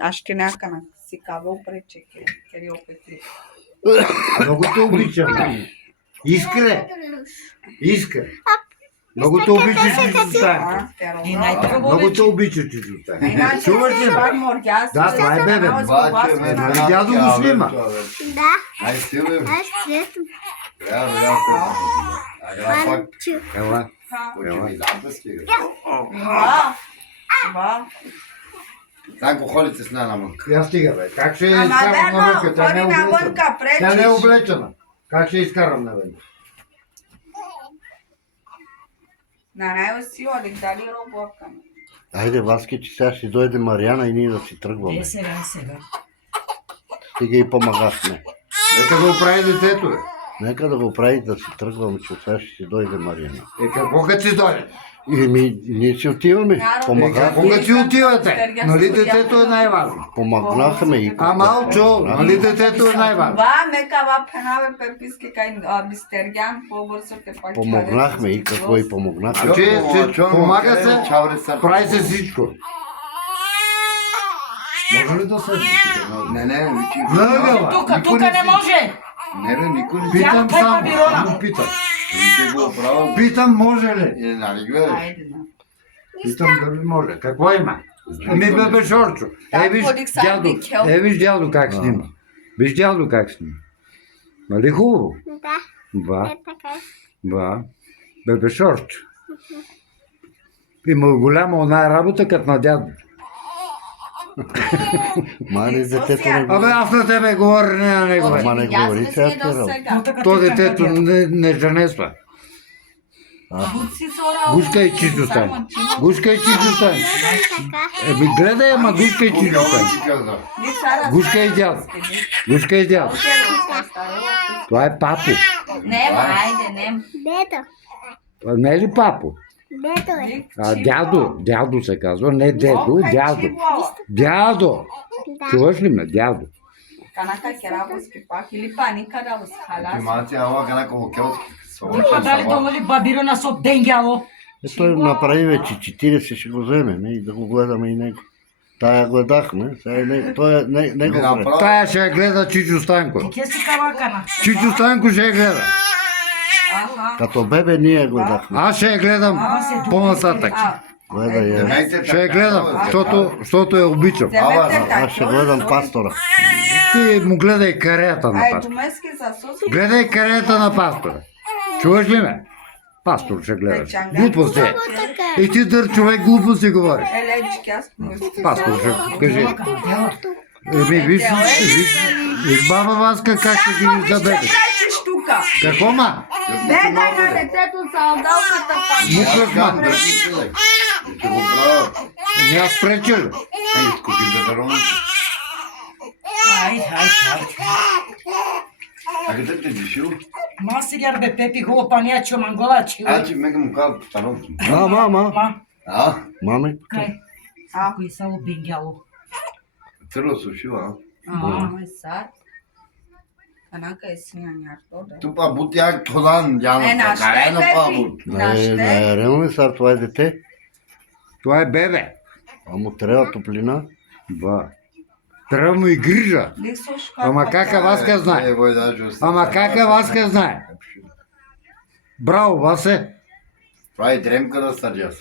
Acho que не kana si cavou preče, queria opet. Много те обичам. Искре. Много те обича чуждостранка. Много те обича чуждостранка. Чуваш ли? Да, това е бебе. Нали дядо го снима? Да. Ай, стиле. Аз след. Ела. Танко ходите с нея навън. Я стига, бе. Как ще я изкарам навън? Тя не е облечена. Как ще я изкарам навън? Дали робока. Айде, Васки, че сега ще дойде Мариана и ние да си тръгваме. Сега. Стига и помагахме. Нека да оправи детето, бе. Нека да го прави да си тръгваме, че сега ще си дойде Мариана. Какво като си дойде? Ние си отиваме. Какво като си отивате? Нали детето е най-важно? Помагнахме и... Малчо, нали детето е най-важно? Помогнахме и какво и помогнахме. Помага се, прави се всичко. Може ли да се Не, Тук не може! Не, никой не питам само, питам. Питам, може ли? Нали гледаш? Питам дали може. Какво има? Бебе Шорчо. Виж дядо как снима. Виж дядо как снима. Нали хубаво? Да. Ба. Бебе Шорчо. Има голяма она работа като на дядо. Мали детето не Абе, аз на тебе говоря, не на него. Ама не говори сега работа. То детето не женесва. Гушка и чисто стане. Гушка и чисто стане. Гледай, ама гушка и чисто стане. Гушка и дядо. Гушка и дядо. Това е папо. Дето. Това не е ли папо? Дето е. Дядо се казва, не дедо, дядо. Дядо. Чуваш ли ме? Дядо. Имате ала канако хокелски. Дали дома ли бабирона со денгяло? Той направи вече 40, ще го вземем и да го гледаме и него. Тая гледахме, сега той не го гледа. Тая ще я гледа Чичо Станко. Ке си кавакана? Чичо Станко ще я гледа. Като бебе ние гледахме. Аз ще я гледам по-нататък. Гледа я. Ще я гледам, защото я обичам. Аз ще гледам пастора. Ти му гледай карията на пастора. Гледай карията на пастора. Чуваш ли ме? Пастор ще гледаш. Глупости. И ти дър човек глупости говориш. Пастор ще кажи. Виж баба Васка как ще ги забеде. Какво ма? Дай на детето салдалката пак. Мукаш ма. Не аз преча ли? А къде те дишил? Ма сега бе Пепи го паня че мангола че. Че мега му казват старото. Мама. А? Маме. Кай. Кои са обингяло. Църво сушила, Тупа бутяк тодан, Яна, карена пабут. Не, реално ли са, това е дете? Това е бебе. А му трябва топлина. Ба. Трябва му и грижа. Ама кака Васка знае? Ама кака Васка знае? Браво, Васе. Прави дремка да сърджас.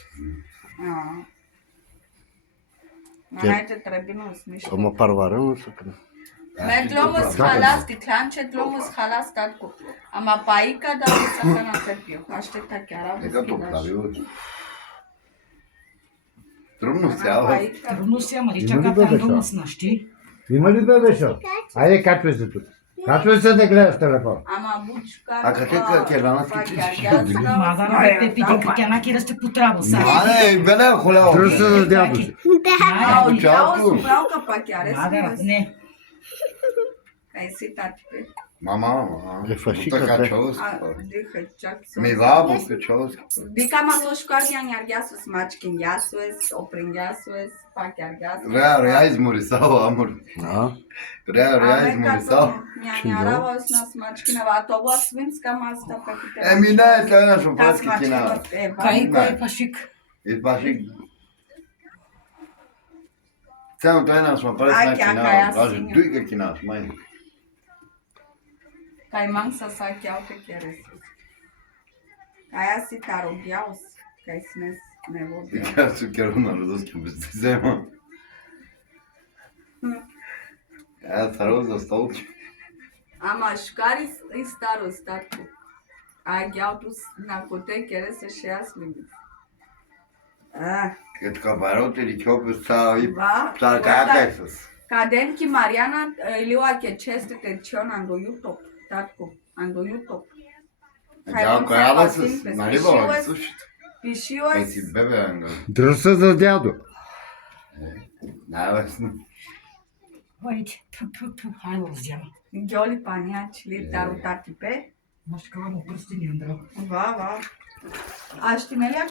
Ама парварено са къде. Медломус халас, тикланче дломус халас татко. Ама паика да се на търпио. Аз ще така Нека то работи. прави. Трудно стява. Трудно си, ама ли чака там дома с нащи. Има ли бебе шо? Айде, качвай се тук. Качвай се да гледаш телефон. Ама бучка. А къде керанаски ти? Мадара бе Пепи дека кянаки да сте потрабо са. Мале, беле холяо. Тръс се за дядо си. А, Чао, я справка пак я Мадара, не. Кай си тати пе. Мама. Е, фашика, Така те. чолски. Диха чак. Ми бабуска чолски. Дика ма сошкар ян яргясус мачкин ясуес, оприн ясуес, пак яргясус. Реа изморисава, амор. Реа изморисава. Няняра с нас мачкина, а то была свинска маста паките. Еми не, това е на шопатски кина. Кай, кой е пашик? И пашик. Samo to jedna smo pare Ai, na chiar kinao. ca aia Kaže, singur. duică kinao, mai. Kaj manj sa sakjal te kjeres. Kaj si tarobjal, kaj smes ne vodi. Ja su keruna rodoskim bez zema. Ja, staro za stolče. Ama škari i staro statku. Ai, gjal tu na kote kjeres se še jaslim. Kad kabaroteri čope stao i Va, stao kakaj sus. Cadem ki Mariana iliua che cheste tension ando YouTube. Tatko, ando YouTube. Ja, koja sus, na ribo, sušit. Kaj Pišiuas, si bebe anga. Дръжте за дядо. Najvasno. Uite, hai o ziua. Gioli paniaci, li taru tatipe. Maști că am o prăstine, Andreu. Va, va. Aș tinelia